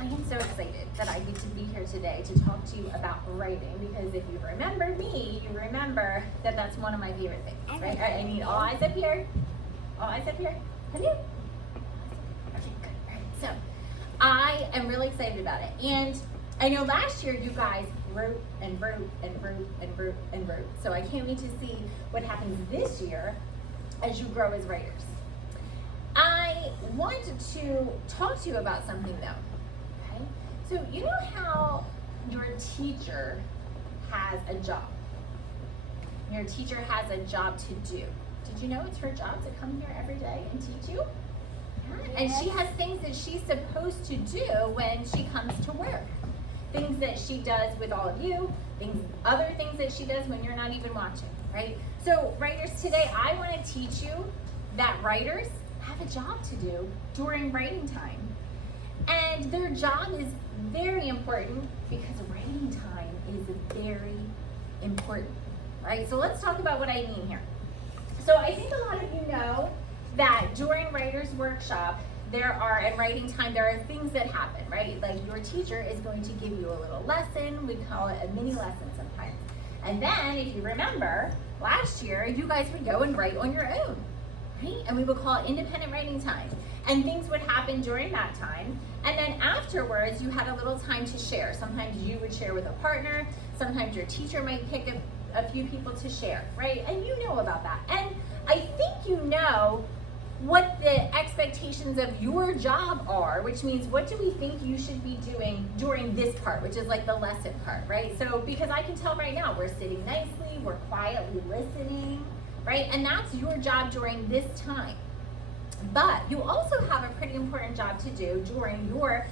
I am so excited that I get to be here today to talk to you about writing, because if you remember me, you remember that that's one of my favorite things, right? I need all eyes up here. All eyes up here. Have you? Okay, good. All right. So I am really excited about it. And I know last year you guys wrote and wrote and wrote and wrote and wrote. So I can't wait to see what happens this year as you grow as writers. I wanted to talk to you about something though. Okay? So you know how your teacher has a job? Your teacher has a job to do. Did you know it's her job to come here every day and teach you? And she has things that she's supposed to do when she comes to work. Things that she does with all of you, other things that she does when you're not even watching, right? So writers, today I want to teach you that writers have a job to do during writing time. And their job is very important because writing time is very important, right? So let's talk about what I mean here. So I think a lot of you know that during writer's workshop, and writing time, there are things that happen, right? Like your teacher is going to give you a little lesson. We call it a mini lesson sometimes. And then if you remember, last year, you guys would go and write on your own, right? And we would call it independent writing time. And things would happen during that time. And then afterwards, you had a little time to share. Sometimes you would share with a partner. Sometimes your teacher might pick a few people to share, right? And you know about that. And I think you know what the expectations of your job are, which means what do we think you should be doing during this part, which is like the lesson part, right? So because I can tell right now, we're sitting nicely, we're quietly listening, right? And that's your job during this time. But you also have a pretty important job to do during your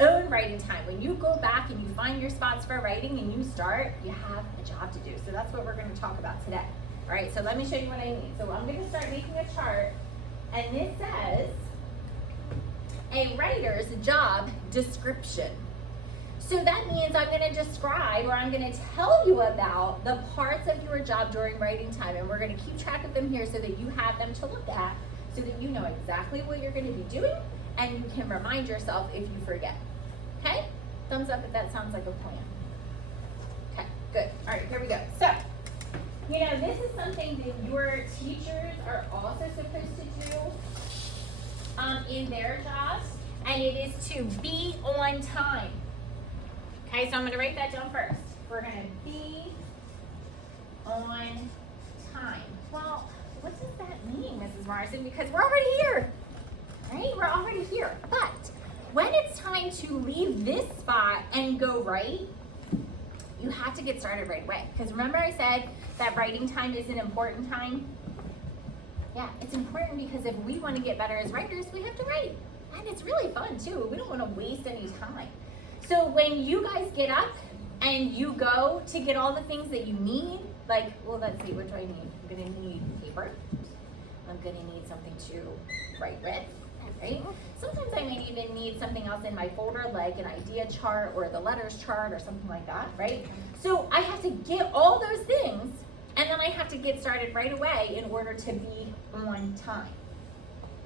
own writing time. When you go back and you find your spots for writing and you start, you have a job to do. So that's what we're going to talk about today. All right, so let me show you what I mean. So I'm going to start making a chart, and this says a writer's job description. So that means I'm going to describe, or I'm going to tell you about the parts of your job during writing time, and we're going to keep track of them here so that you have them to look at, so that you know exactly what you're going to be doing, and you can remind yourself if you forget. Okay? Thumbs up if that sounds like a plan. Okay, good. All right, here we go. So, you know, this is something that your teachers are also supposed to do in their jobs, and it is to be on time. Okay, so I'm going to write that down first. We're going to be on time. Well, what does that mean, Mrs. Morrison? Because we're already here, right? We're already here. But when it's time to leave this spot and go right, you have to get started right away. Because remember I said that writing time is an important time? Yeah, it's important because if we want to get better as writers, we have to write. And it's really fun too. We don't want to waste any time. So when you guys get up and you go to get all the things that you need, like, well, let's see, what do I need? I'm going to need paper. I'm going to need something to write with, right? Sometimes I might even need something else in my folder, like an idea chart or the letters chart or something like that, right? So I have to get all those things, and then I have to get started right away in order to be on time.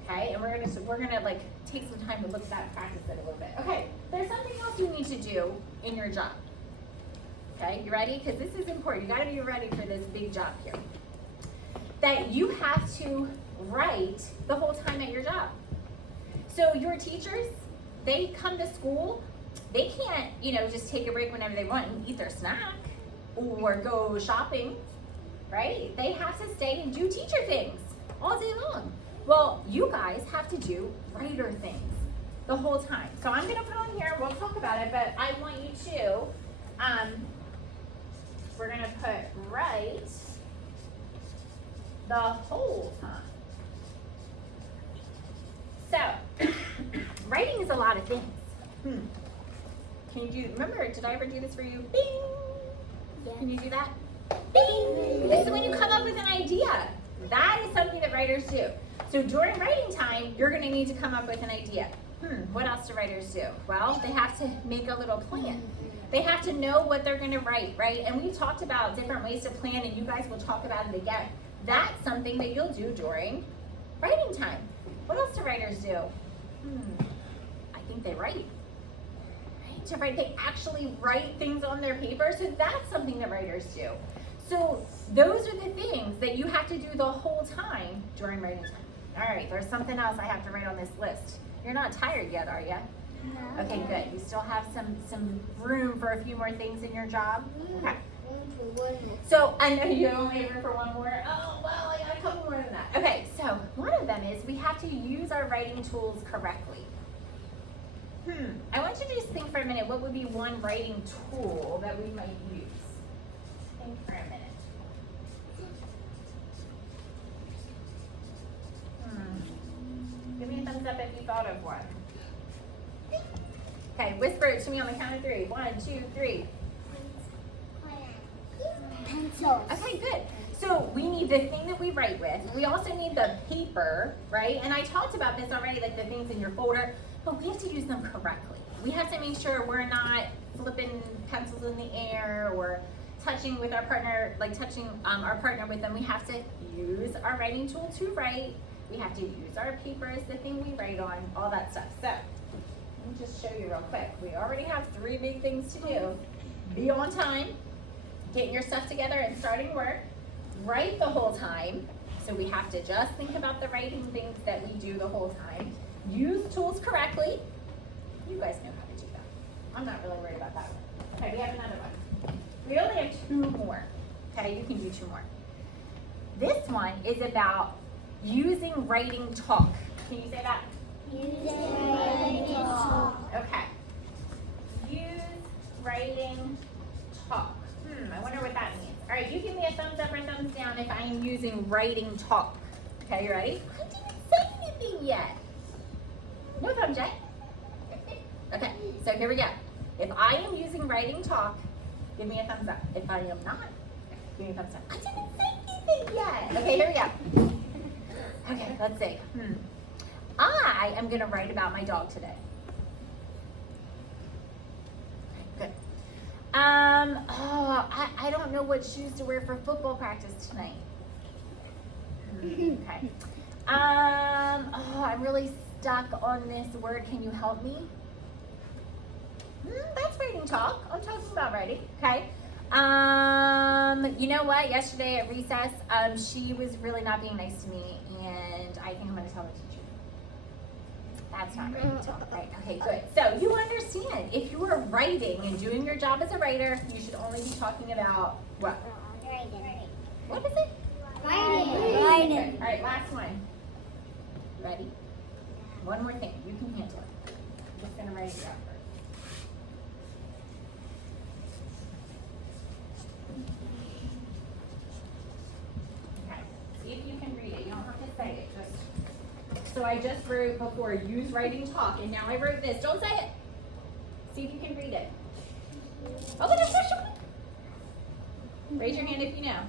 Okay, and we're gonna like take some time to look at that and practice it a little bit. Okay, there's something else you need to do in your job. Okay, you ready? Because this is important. You gotta be ready for this big job here. That you have to write the whole time at your job. So your teachers, they come to school, they can't, you know, just take a break whenever they want and eat their snack or go shopping, right? They have to stay and do teacher things all day long. Well, you guys have to do writer things the whole time. So I'm gonna put on here, we'll talk about it, but I want you to, we're gonna put write the whole time. So, writing is a lot of things. Can you do, remember, did I ever do this for you? Bing! Yeah. Can you do that? Bing! This is when you come up with an idea. That is something that writers do. So during writing time, you're gonna need to come up with an idea. What else do writers do? Well, they have to make a little plan. They have to know what they're gonna write, right? And we talked about different ways to plan, and you guys will talk about it again. That's something that you'll do during writing time. What else do writers do? I think they write, to write. They actually write things on their paper, so that's something that writers do. So those are the things that you have to do the whole time during writing time. All right, there's something else I have to write on this list. You're not tired yet, are you? No. Okay, good. You still have some room for a few more things in your job? Okay. So I know you only have room for one more. Oh, well, I got a couple more than that. Okay, so one of them is we have to use our writing tools correctly. I want you to just think for a minute, what would be one writing tool that we might use? Think for a minute. Give me a thumbs up if you thought of one. Okay, whisper it to me on the count of 3. 1, 2, 3. Pencils. Okay, good. So we need the thing that we write with. We also need the paper, right? And I talked about this already, like the things in your folder, but we have to use them correctly. We have to make sure we're not flipping pencils in the air or touching with our partner, like touching our partner with them. We have to use our writing tool to write. We have to use our paper as the thing we write on, all that stuff. So let me just show you real quick. We already have 3 big things to do. Be on time, getting your stuff together and starting work, write the whole time. So we have to just think about the writing things that we do the whole time. Use tools correctly. You guys know how to do that. I'm not really worried about that one. Okay, we have another one. We only have 2 more. Okay, you can do 2 more. This one is about using writing talk. Can you say that? Using writing talk. Okay. Use writing talk. I wonder what that means. All right, you give me a thumbs up or thumbs down if I am using writing talk. Okay, you ready? I didn't say anything yet. No thumbs yet. Okay, so here we go. If I am using writing talk, give me a thumbs up. If I am not, give me a thumbs up. I didn't say anything yet. Okay, here we go. Okay, let's see. I am going to write about my dog today. Okay, good. I don't know what shoes to wear for football practice tonight. Okay. I'm really stuck on this word. Can you help me? That's writing talk. I'm talking about writing. Okay. You know what? Yesterday at recess, she was really not being nice to me, and I think I'm going to tell the teacher. That's not writing talk, right? Okay, good. So you understand, if you are writing and doing your job as a writer, you should only be talking about what? Writing. What is it? Writing. Good. All right, last one. Ready? One more thing. You can handle it. I'm just going to write it down first. Okay. See if you can read it. You don't have to say it. So I just wrote before, use writing talk, and now I wrote this. Don't say it. See if you can read it. Oh, that's special. Raise your hand if you know.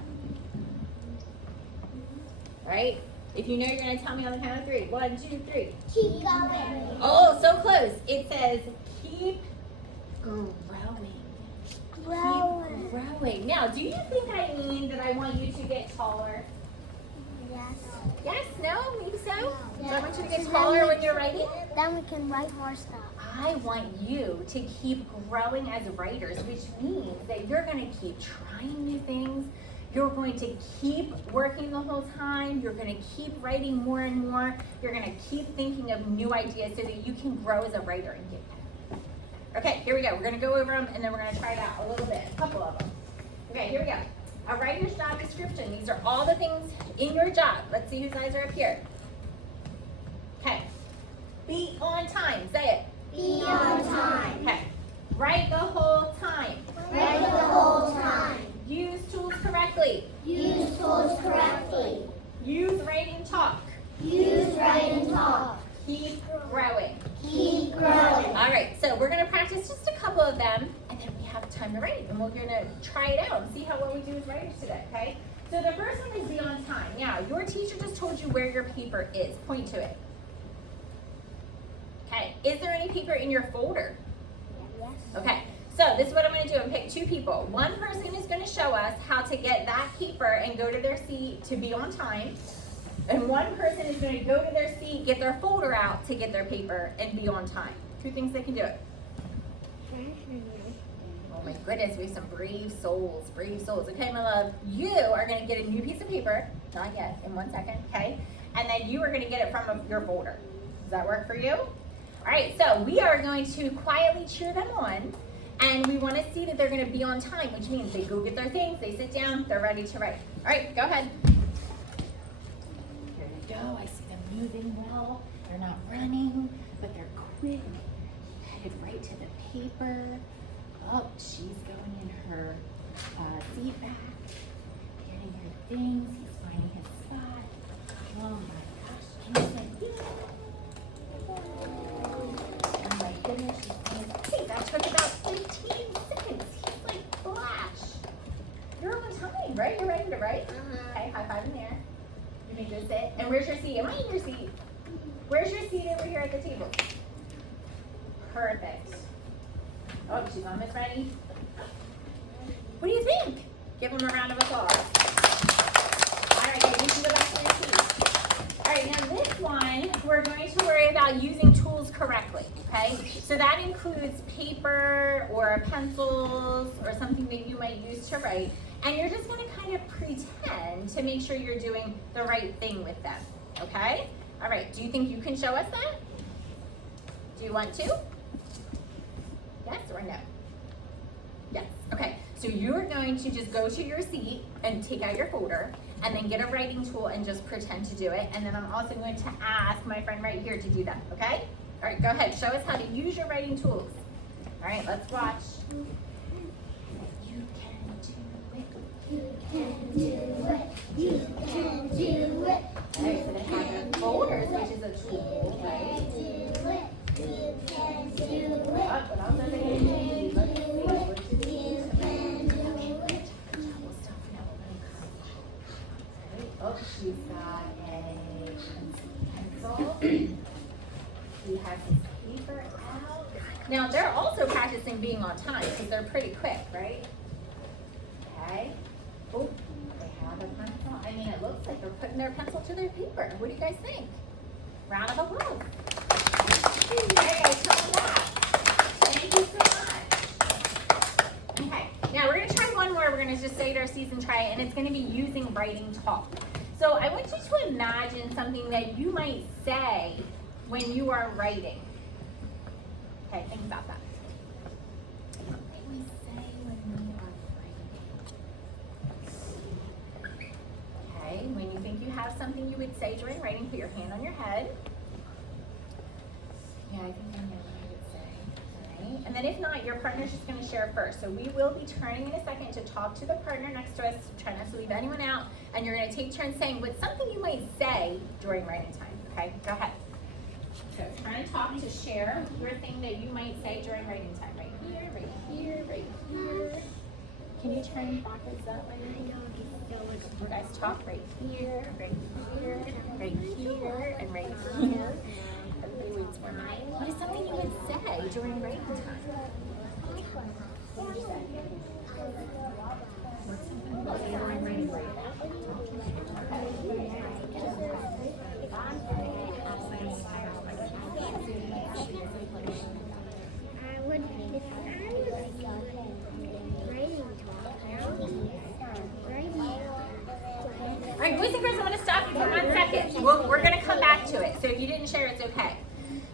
All right? If you know, you're going to tell me on the count of 3. 1, 2, 3. Keep going. Oh, so close. It says keep growing. Growing. Keep growing. Now, do you think I mean that I want you to get taller? Yes. Yes? No? Maybe so? No. Do I want you to get taller when you're writing? Then we can write more stuff. I want you to keep growing as writers, which means that you're going to keep trying new things. You're going to keep working the whole time. You're going to keep writing more and more. You're going to keep thinking of new ideas so that you can grow as a writer and get better. Okay, here we go. We're going to go over them, and then we're going to try it out a little bit, a couple of them. Okay, here we go. A writer's job description. These are all the things in your job. Let's see whose eyes are up here. Okay. Be on time. Say it. Be on time. Okay. Write the whole time. Write the whole time. Use tools correctly. Use tools correctly. Use writing talk. Use writing talk. Keep growing. Keep growing. All right, so we're going to practice just a couple of them, and then we have time to write. And we're going to try it out and see how well we do as writers today, okay? So the first one is be on time. Now, your teacher just told you where your paper is. Point to it. Okay, is there any paper in your folder? Yes. Okay, so this is what I'm going to do. I'm going to pick 2 people. One person is going to show us how to get that paper and go to their seat to be on time. And one person is going to go to their seat, get their folder out to get their paper and be on time. 2 things they can do it. Oh my goodness, we have some brave souls, brave souls. Okay, my love, you are gonna get a new piece of paper, not yet, in 1 second, okay? And then you are gonna get it from your folder. Does that work for you? All right, so we are going to quietly cheer them on, and we wanna see that they're gonna be on time, which means they go get their things, they sit down, they're ready to write. All right, go ahead. Here you go, I see them moving well. They're not running, but they're quick. Headed right to the paper. Oh, she's going in her seat back, getting her things. He's finding his spot. Oh my gosh, can you say yeah? Oh my goodness, she's going to, hey, that took about 15 seconds. He's like flash. You're on time, right? You're ready to write? Okay, high five in there. You may just sit. And where's your seat? Am I in your seat? Where's your seat over here at the table? Perfect. Oh, she's almost ready. What do you think? Give them a round of applause. All right, guys, you can go back to your seat. All right, now this one, we're going to worry about using tools correctly, okay? So that includes paper or pencils or something that you might use to write. And you're just gonna kind of pretend to make sure you're doing the right thing with them, okay? All right, do you think you can show us that? Do you want to? Yes or no? Yes, okay. So you're going to just go to your seat and take out your folder and then get a writing tool and just pretend to do it. And then I'm also going to ask my friend right here to do that, okay? All right, go ahead, show us how to use your writing tools. All right, let's watch. You can do it. You can do it. You can do it. All right, so they have their folders, which is a tool, right? You can do it. Oh, but also they can do it. Let's see what to do. We'll stop now. Oh, she's got a pencil. He has his paper out. Now they're also practicing being on time because they're pretty quick, right? Okay. Oh, they have a pencil. I mean, it looks like they're putting their pencil to their paper. What do you guys think? Round of applause. Hey guys, tell them that. Thank you so much. Okay, now we're gonna try one more. We're gonna just say it our C's and try it, and it's gonna be using writing talk. So I want you to imagine something that you might say when you are writing. Okay, think about that. What might we say when we are writing? Okay, when you think you have something you would say during writing, put your hand on your head. Yeah, I think I know what I would say. All right. And then if not, your partner's just going to share first. So we will be turning in a second to talk to the partner next to us. Try not to leave anyone out. And you're going to take turns saying what's something you might say during writing time. Okay, go ahead. So try to talk to share your thing that you might say during writing time. Right here, right here, right here. Can you turn backwards that way? You guys talk right here, right here, right here, and right here. Everybody waits for me. What is something you would say during writing time? What would you say? What's something you would say during writing time? All right, boys and girls, I'm going to stop you for 1 second. We're going to come back to it. So if you didn't share, it's okay.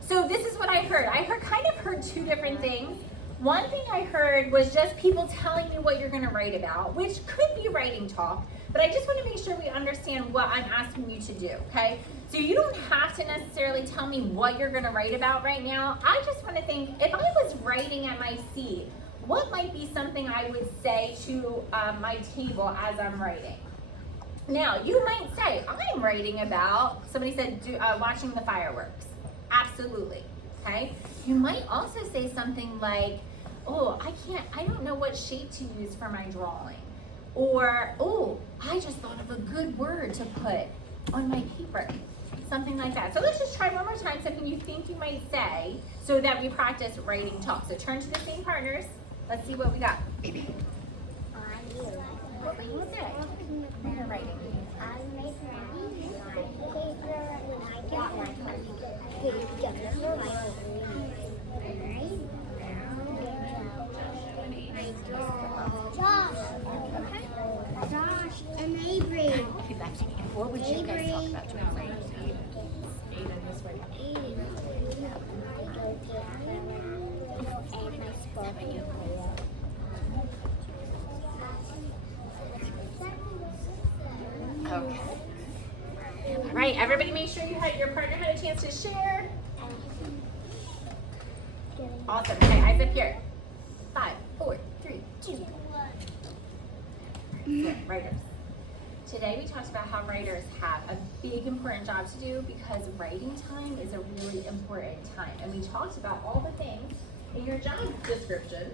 So this is what I heard. I kind of heard two different things. One thing I heard was just people telling you what you're going to write about, which could be writing talk, but I just want to make sure we understand what I'm asking you to do, okay? So you don't have to necessarily tell me what you're going to write about right now. I just want to think, if I was writing at my seat, what might be something I would say to my table as I'm writing? Now, you might say, I'm writing about, somebody said, watching the fireworks. Absolutely, okay? You might also say something like, oh, I don't know what shape to use for my drawing. Or, oh, I just thought of a good word to put on my paper. Something like that. So let's just try one more time, something you think you might say, so that we practice writing talk. So turn to the same partners. Let's see what we got. What would you say when you're writing? What would you guys talk about doing right? Aiden, this way. Okay. All right, everybody make sure your partner had a chance to share. Awesome. Okay, eyes up here. 5, 4, 3, 2. Writers. Today we talked about how writers have a big important job to do because writing time is a really important time. And we talked about all the things in your job description,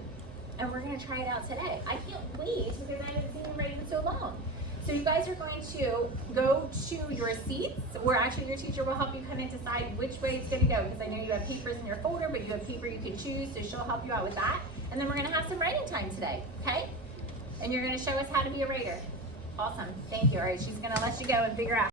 and we're going to try it out today. I can't wait because I haven't seen you write in so long. So you guys are going to go to your seats, where actually your teacher will help you kind of decide which way it's going to go, because I know you have papers in your folder, but you have paper you can choose, so she'll help you out with that. And then we're going to have some writing time today, okay? And you're going to show us how to be a writer. Awesome. Thank you. All right, she's going to let you go and figure out